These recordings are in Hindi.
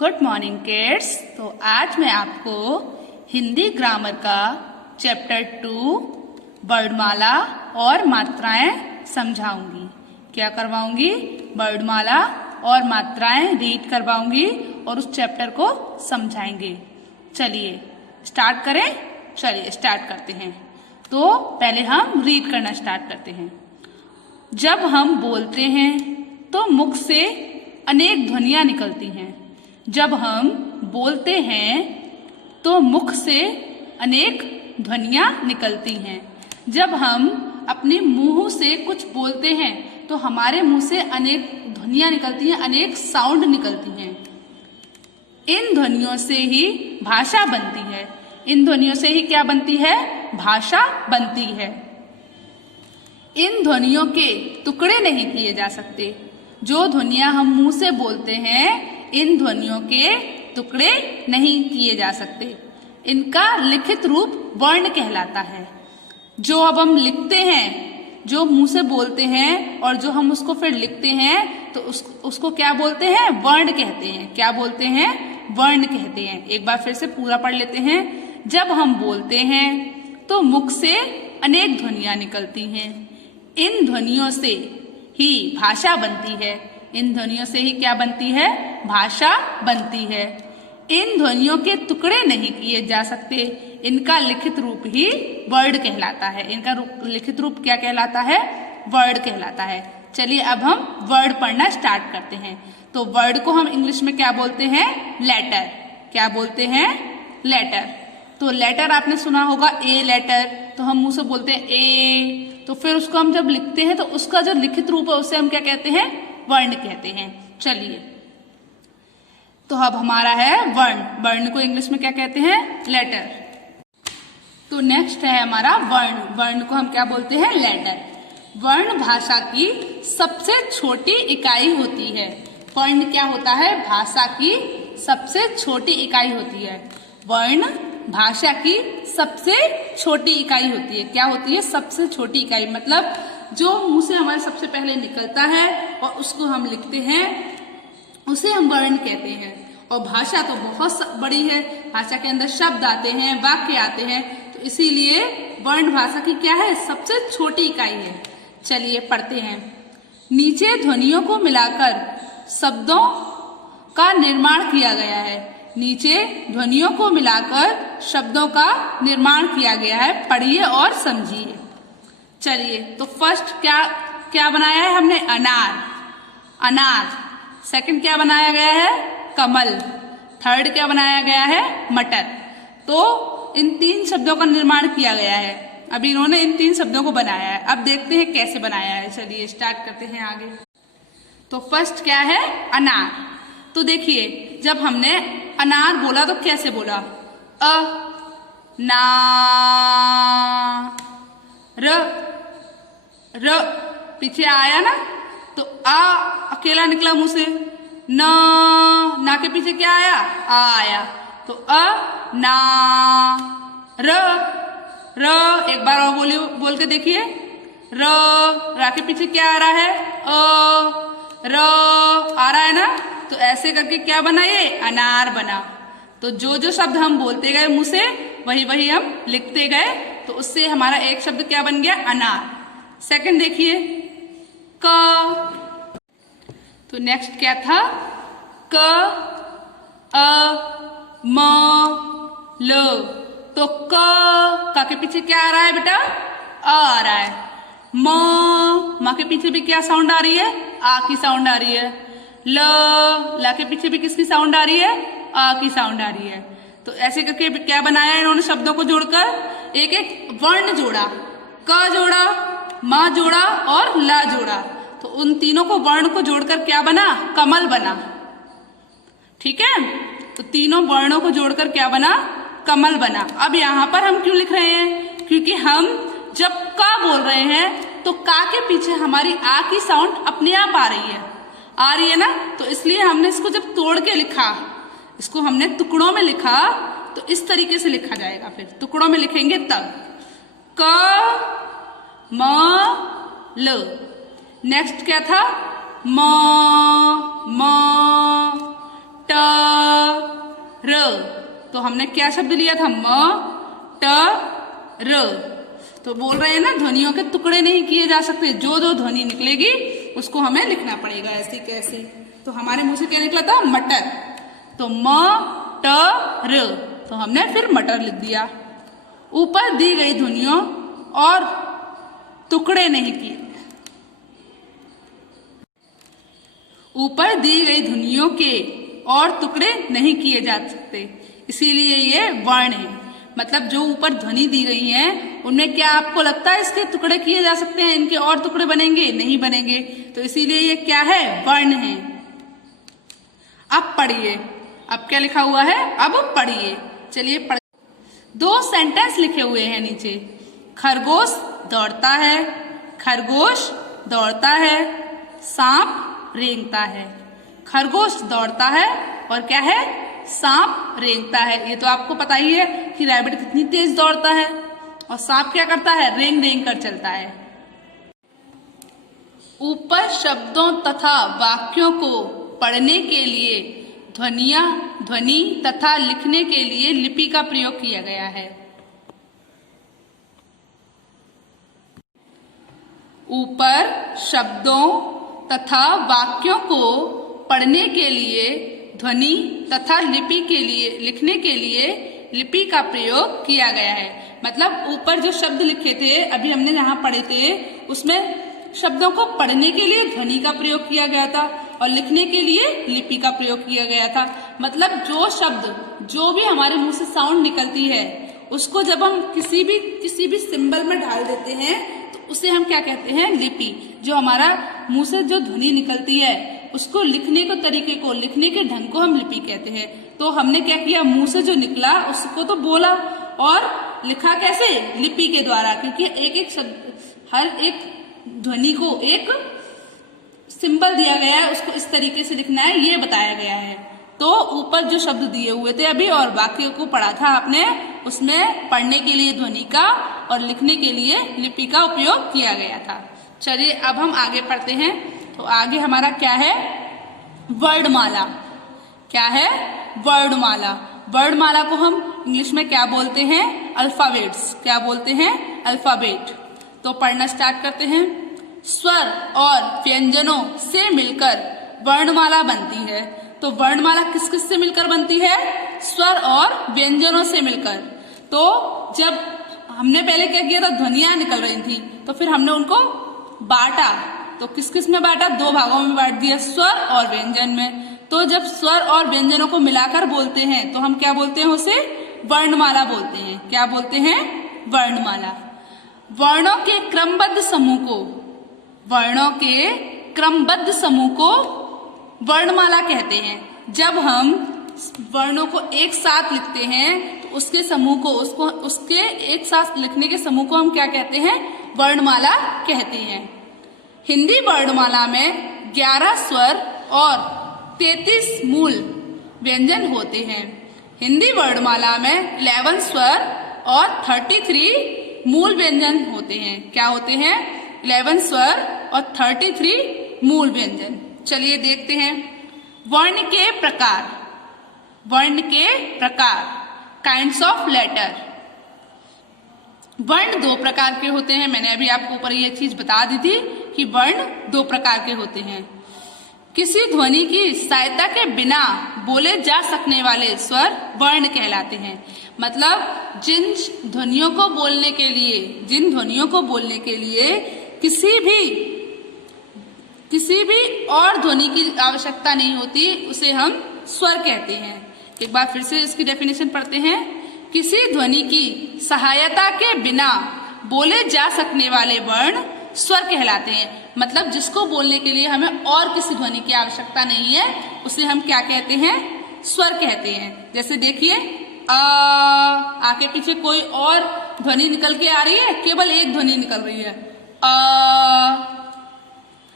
Good morning kids. तो आज मैं आपको हिंदी ग्रामर का चैप्टर 2 वर्णमाला और मात्राएं समझाऊंगी। क्या करवाऊंगी? वर्णमाला और मात्राएं रीड करवाऊंगी और उस चैप्टर को समझाएंगे। चलिए स्टार्ट करें। चलिए स्टार्ट करते हैं। तो पहले हम रीड करना स्टार्ट करते हैं। जब हम बोलते हैं तो मुख से अनेक ध्वनियां निकलती हैं। जब हम बोलते हैं तो मुख से अनेक ध्वनियां निकलती हैं। जब हम अपने मुंह से कुछ बोलते हैं तो हमारे मुंह से अनेक ध्वनियां निकलती हैं, अनेक साउंड निकलती हैं। इन ध्वनियों से ही भाषा बनती है। इन ध्वनियों से ही क्या बनती है? भाषा बनती है। इन ध्वनियों के टुकड़े नहीं किए जा सकते। जो ध्वनियां हम मुंह से बोलते हैं, इन ध्वनियों के टुकड़े नहीं किए जा सकते। इनका लिखित रूप वर्ण कहलाता है। जो अब हम लिखते हैं, जो मुंह से बोलते हैं और जो हम उसको फिर लिखते हैं तो उसको क्या बोलते हैं? वर्ण कहते हैं। क्या बोलते हैं? वर्ण कहते हैं। एक बार फिर से पूरा पढ़ लेते हैं। जब हम बोलते हैं तो मुख से अनेक ध्वनियां निकलती हैं। इन ध्वनियों से ही भाषा बनती है। इन ध्वनियों से ही क्या बनती है? भाषा बनती है। इन ध्वनियों के टुकड़े नहीं किए जा सकते। इनका लिखित रूप ही वर्ड कहलाता है। इनका लिखित रूप क्या कहलाता है? वर्ड कहलाता है। चलिए अब हम वर्ड पढ़ना स्टार्ट करते हैं। तो वर्ड को हम इंग्लिश में क्या बोलते हैं? लेटर। क्या बोलते हैं? लेटर। तो लेटर आपने सुना होगा, ए लेटर। तो हम मुंह से बोलते हैं ए। तो फिर उसको हम जब लिखते हैं तो उसका जो लिखित रूप है उसे हम क्या कहते हैं? वर्ण कहते हैं। चलिए तो अब हमारा है वर्ण। वर्ण को इंग्लिश में क्या कहते हैं? लेटर। तो नेक्स्ट है हमारा वर्ण। वर्ण को हम क्या बोलते हैं? लेटर। वर्ण भाषा की सबसे छोटी इकाई होती है। वर्ण क्या होता है? भाषा की सबसे छोटी इकाई होती है। वर्ण भाषा की सबसे छोटी इकाई होती है। क्या होती है? सबसे छोटी इकाई। मतलब जो मुंह से हमारे सबसे पहले निकलता है और उसको हम लिखते हैं, उसे हम वर्ण कहते हैं। और भाषा तो बहुत बड़ी है। भाषा के अंदर शब्द आते हैं, वाक्य आते हैं, तो इसीलिए वर्ण भाषा की क्या है? सबसे छोटी इकाई है। चलिए पढ़ते हैं। नीचे ध्वनियों को मिलाकर शब्दों का निर्माण किया गया है। नीचे ध्वनियों को मिलाकर शब्दों का निर्माण किया गया है। पढ़िए और समझिए। चलिए तो फर्स्ट क्या बनाया है हमने? अनार। अनार। सेकंड क्या बनाया गया है? कमल। थर्ड क्या बनाया गया है? मटर। तो इन तीन शब्दों का निर्माण किया गया है। अब इन्होंने इन तीन शब्दों को बनाया है। अब देखते हैं कैसे बनाया है। चलिए स्टार्ट करते हैं आगे। तो फर्स्ट क्या है? अनार। तो देखिए जब हमने अनार बोला तो कैसे बोला? अ ना र पीछे आया ना, तो आ अकेला निकला मुंह से। ना के पीछे क्या आया? आ आया। तो अ ना र एक बार और बोल के देखिए। रा के पीछे क्या आ रहा है? आ रहा है ना। तो ऐसे करके क्या बना? ये अनार बना। तो जो शब्द हम बोलते गए मुंह से वही हम लिखते गए, तो उससे हमारा एक शब्द क्या बन गया? अनार। सेकंड देखिए क। तो नेक्स्ट क्या था? क अ म ल। तो क के पीछे क्या आ रहा है बेटा? आ रहा है। म के पीछे भी क्या साउंड आ रही है? आ की साउंड आ रही है। ला के पीछे भी किसकी साउंड आ रही है? आ की साउंड आ रही है। तो ऐसे करके क्या बनाया इन्होंने? शब्दों को जोड़कर एक एक वर्ण जोड़ा। क जोड़ा, म जोड़ा और ला जोड़ा। तो उन तीनों को वर्ण को जोड़कर क्या बना? कमल बना। ठीक है। तो तीनों वर्णों को जोड़कर क्या बना? कमल बना। अब यहाँ पर हम क्यों लिख रहे हैं? क्योंकि हम जब का बोल रहे हैं तो का के पीछे हमारी आ की साउंड अपने आप आ रही है ना। तो इसलिए हमने इसको जब तोड़ के लिखा, इसको हमने टुकड़ों में लिखा, तो इस तरीके से लिखा जाएगा। फिर टुकड़ों में लिखेंगे तब। क म ल। नेक्स्ट क्या था? म ट र, तो हमने क्या शब्द लिया था? म ट र। तो बोल रहे हैं ना, ध्वनियों के टुकड़े नहीं किए जा सकते, जो जो ध्वनि निकलेगी उसको हमें लिखना पड़ेगा ऐसे कैसे। तो हमारे मुंह से क्या निकला था? मटर। तो म ट र, तो हमने फिर मटर लिख दिया। ऊपर दी गई ध्वनियों और टुकड़े नहीं किए, ऊपर दी गई ध्वनियों के और टुकड़े नहीं किए जा सकते, इसीलिए ये वर्ण है। मतलब जो ऊपर ध्वनि दी गई है उनमें क्या आपको लगता है इसके टुकड़े किए जा सकते हैं? इनके और टुकड़े बनेंगे? नहीं बनेंगे। तो इसीलिए ये क्या है? वर्ण है। अब पढ़िए, अब क्या लिखा हुआ है? अब पढ़िए, चलिए पढ़। 2 सेंटेंस लिखे हुए हैं नीचे। खरगोश दौड़ता है, खरगोश दौड़ता है, सांप रेंगता है। खरगोश दौड़ता है और क्या है? सांप रेंगता है। ये तो आपको पता ही है कि रैबिट कितनी तेज दौड़ता है, और सांप क्या करता है? रेंग रेंग कर चलता है। ऊपर शब्दों तथा वाक्यों को पढ़ने के लिए ध्वनि तथा लिखने के लिए लिपि का प्रयोग किया गया है। ऊपर शब्दों तथा वाक्यों को पढ़ने के लिए ध्वनि तथा लिखने के लिए लिपि का प्रयोग किया गया है। मतलब ऊपर जो शब्द लिखे थे, अभी हमने जहाँ पढ़े थे, उसमें शब्दों को पढ़ने के लिए ध्वनि का प्रयोग किया गया था और लिखने के लिए लिपि का प्रयोग किया गया था। मतलब जो शब्द, जो भी हमारे मुंह से साउंड निकलती है, उसको जब हम किसी भी सिंबल में डाल देते हैं तो उसे हम क्या कहते हैं? लिपि। जो हमारा मुंह से जो ध्वनि निकलती है उसको लिखने के तरीके को, लिखने के ढंग को हम लिपि कहते हैं। तो हमने क्या किया? मुंह से जो निकला उसको तो बोला और लिखा कैसे? लिपि के द्वारा, क्योंकि एक एक शब्द, हर एक ध्वनि को एक सिंबल दिया गया है, उसको इस तरीके से लिखना है, ये बताया गया है। तो ऊपर जो शब्द दिए हुए थे अभी और वाक्य को पढ़ा था आपने, उसमें पढ़ने के लिए ध्वनि का और लिखने के लिए लिपि का उपयोग किया गया था। चलिए अब हम आगे पढ़ते हैं। तो आगे हमारा क्या है? वर्णमाला। क्या है? वर्णमाला। वर्णमाला को हम इंग्लिश में क्या बोलते हैं? अल्फाबेट्स। क्या बोलते हैं? अल्फाबेट। तो पढ़ना स्टार्ट करते हैं। स्वर और व्यंजनों से मिलकर वर्णमाला बनती है। तो वर्णमाला किस किस से मिलकर बनती है? स्वर और व्यंजनों से मिलकर। तो जब हमने पहले क्या किया था? ध्वनियां निकल रही थी, तो फिर हमने उनको बांटा। तो किस किस में बांटा? 2 भागों में बांट दिया, स्वर और व्यंजन में। तो जब स्वर और व्यंजनों को मिलाकर बोलते हैं तो हम क्या बोलते हैं? उसे वर्णमाला बोलते हैं। क्या बोलते हैं? वर्णमाला। वर्णों के क्रमबद्ध समूह को वर्णमाला कहते हैं। जब हम वर्णों को एक साथ लिखते हैं तो उसके समूह को, उसके एक साथ लिखने के समूह को हम क्या कहते हैं? वर्णमाला कहते हैं। हिंदी वर्णमाला में 11 स्वर और 33 मूल व्यंजन होते हैं। हिंदी वर्णमाला में 11 स्वर और 33 मूल व्यंजन होते हैं। क्या होते हैं? 11 स्वर और 33 मूल व्यंजन। चलिए देखते हैं। वर्ण के प्रकार। वर्ण के प्रकार, काइंड्स ऑफ लेटर। वर्ण 2 प्रकार के होते हैं। मैंने अभी आपको ऊपर ये चीज बता दी थी कि वर्ण 2 प्रकार के होते हैं। किसी ध्वनि की सहायता के बिना बोले जा सकने वाले स्वर वर्ण कहलाते हैं। मतलब जिन ध्वनियों को बोलने के लिए किसी भी और ध्वनि की आवश्यकता नहीं होती, उसे हम स्वर कहते हैं। एक बार फिर से इसकी डेफिनेशन पढ़ते हैं। किसी ध्वनि की सहायता के बिना बोले जा सकने वाले वर्ण स्वर कहलाते हैं। मतलब जिसको बोलने के लिए हमें और किसी ध्वनि की आवश्यकता नहीं है, उसे हम क्या कहते हैं? स्वर कहते हैं। जैसे देखिए, आके पीछे कोई और ध्वनि निकल के आ रही है, केवल एक ध्वनि निकल रही है,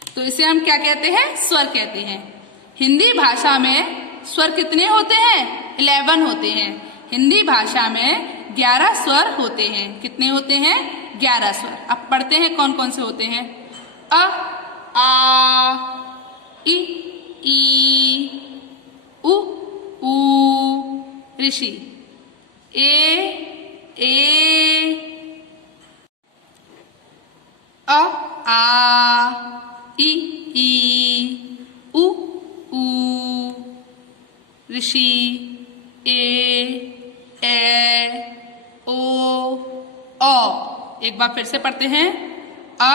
तो इसे हम क्या कहते हैं? स्वर कहते हैं। हिंदी भाषा में स्वर कितने होते हैं? 11 होते हैं। हिंदी भाषा में 11 स्वर होते हैं। कितने होते हैं? 11 स्वर। अब पढ़ते हैं कौन कौन से होते हैं। अ, आ, इ, उ, ऋषि। ए अ आ इ उ ऋषि। ए ओ औ। एक बार फिर से पढ़ते हैं। अ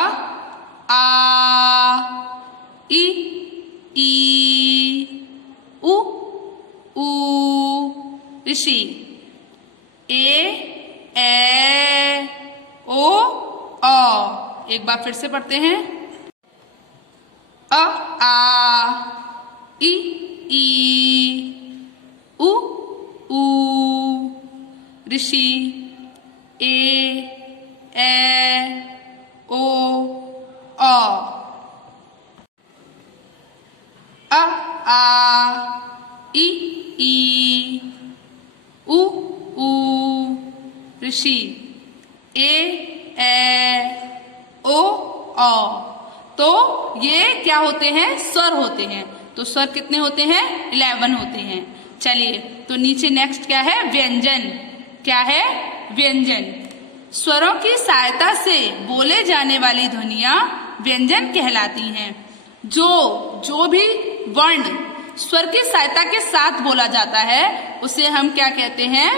आ इ उ ऋषि। ए ओ औ। एक बार फिर से पढ़ते हैं। अ आ इ उ ऋषि। ए ओ औ। अ आ इ उ ऋषि। ए ओ औ। तो ये क्या होते हैं? स्वर होते हैं। तो स्वर कितने होते हैं? 11 होते हैं। चलिए, तो नीचे नेक्स्ट क्या है? व्यंजन। क्या है? व्यंजन। स्वरों की सहायता से बोले जाने वाली ध्वनियां व्यंजन कहलाती हैं। जो भी वर्ण स्वर की सहायता के साथ बोला जाता है उसे हम क्या कहते हैं?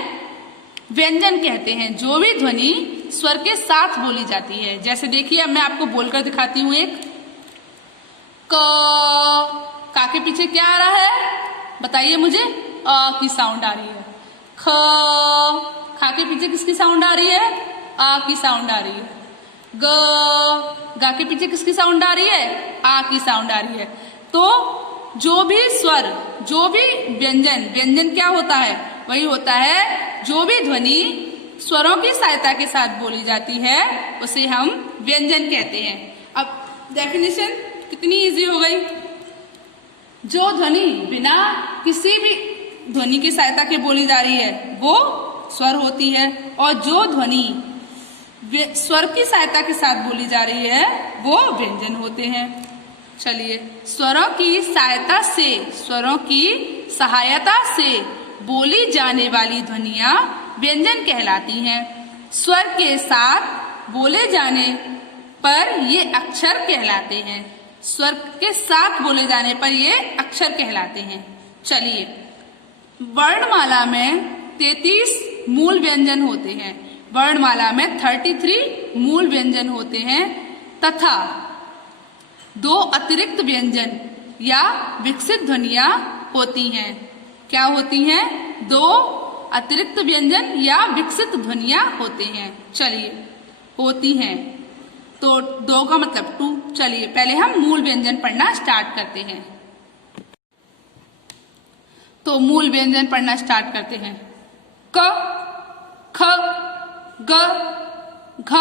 व्यंजन कहते हैं। जो भी ध्वनि स्वर के साथ बोली जाती है। जैसे देखिए, अब मैं आपको बोलकर दिखाती हूं। एक का के पीछे क्या आ रहा है? बताइए मुझे। अ की साउंड आ रही है। खा के पीछे किसकी साउंड आ रही है? आ की साउंड आ रही है। गा के पीछे किसकी साउंड आ रही है? आ की साउंड आ रही है। तो जो भी स्वर, जो भी व्यंजन क्या होता है? वही होता है जो भी ध्वनि स्वरों की सहायता के साथ बोली जाती है उसे हम व्यंजन कहते हैं। अब डेफिनेशन कितनी इजी हो गई। जो ध्वनि बिना किसी भी ध्वनि की सहायता के बोली जा रही है वो स्वर होती है, और जो ध्वनि स्वर की सहायता के साथ बोली जा रही है वो व्यंजन होते हैं। चलिए, स्वरों की सहायता से बोली जाने वाली ध्वनियां व्यंजन कहलाती हैं। स्वर के साथ बोले जाने पर ये अक्षर कहलाते हैं। स्वर के साथ बोले जाने पर ये अक्षर कहलाते हैं। चलिए, वर्णमाला में 33 मूल व्यंजन होते हैं। वर्णमाला में 33 मूल व्यंजन होते हैं तथा 2 अतिरिक्त व्यंजन या विकसित ध्वनियां होती हैं। क्या होती हैं? 2 अतिरिक्त व्यंजन या विकसित ध्वनियां होते हैं। चलिए, होती हैं तो 2 का मतलब 2। चलिए, पहले हम मूल व्यंजन पढ़ना स्टार्ट करते हैं। तो मूल व्यंजन पढ़ना स्टार्ट करते हैं। क, ख, ग, घ,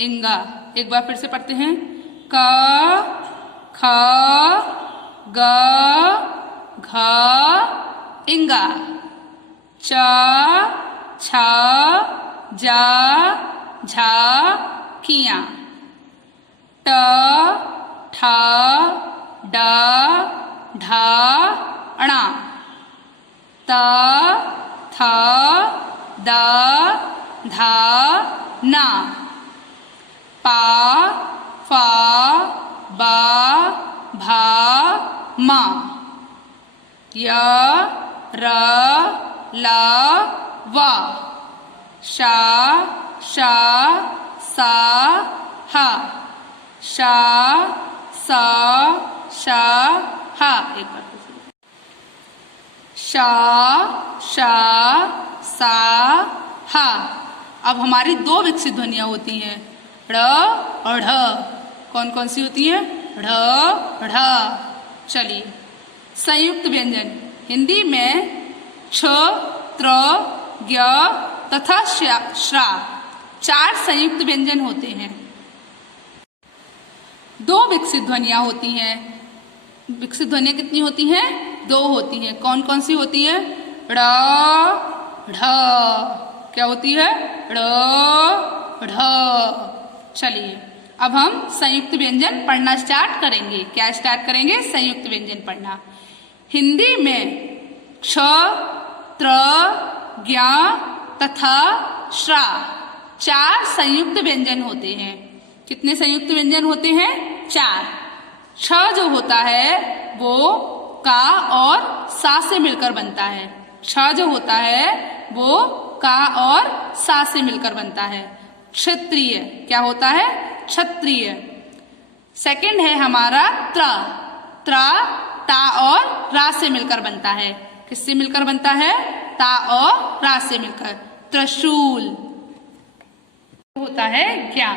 इंगा। एक बार फिर से पढ़ते हैं। क, ख, ग, घ, इंगा। च, छ, ज, झ, खिया। ट, ठ, ड, ढ, ण। त, थ, द, ध, न। प, फ, ब, भ, म। य, र, ल, व। श, श, स, ह। श, स, श, ह। एक बार श, श, स, ह। अब हमारी 2 विकसित ध्वनियां होती हैं, ढ़ और ढ। कौन कौन सी होती हैं? ढ़, ढ। चलिए, संयुक्त व्यंजन। हिंदी में छ, त्र, ज्ञ तथा श्रा 4 संयुक्त व्यंजन होते हैं। 2 विकसित ध्वनियां होती हैं। विकसित ध्वनियां कितनी होती हैं? 2 होती हैं। कौन कौन सी होती हैं? ड़, ढ। क्या होती है? ड़, ढ। चलिए, अब हम संयुक्त व्यंजन पढ़ना स्टार्ट करेंगे। क्या स्टार्ट करेंगे? संयुक्त व्यंजन पढ़ना। हिंदी में क्ष, त्र, ज्ञ तथा श्रा 4 संयुक्त व्यंजन होते हैं। कितने संयुक्त व्यंजन होते हैं? 4। छ जो होता है वो का और सा से मिलकर बनता है। छ जो होता है वो का और सा से मिलकर बनता है। क्षत्रिय क्या होता है? क्षत्रिय। सेकंड है हमारा त्र। त्र ता और रा से मिलकर बनता है। किससे मिलकर बनता है? ता और रा से मिलकर। त्रिशूल होता है ज्ञा।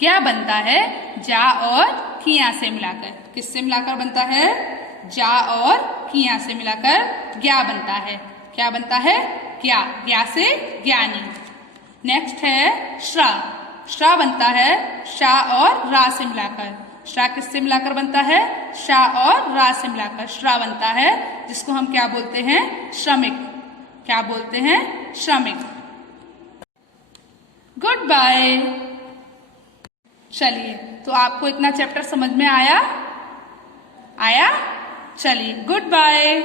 ज्ञा बनता है जा और किया से मिलाकर। किससे मिलाकर बनता है? जा और किया से मिलाकर ज्ञा बनता है। क्या बनता है? ज्ञा। ज्ञा से ज्ञानी। नेक्स्ट है श्रा। श्रा बनता है शा और रा से मिलाकर। श्रा किससे मिलाकर बनता है? शा और रा से मिलाकर श्रा बनता है, जिसको हम क्या बोलते हैं? श्रमिक। क्या बोलते हैं? श्रमिक। Good bye. चलिए, तो आपको इतना चैप्टर समझ में आया? चलिए, गुड बाय।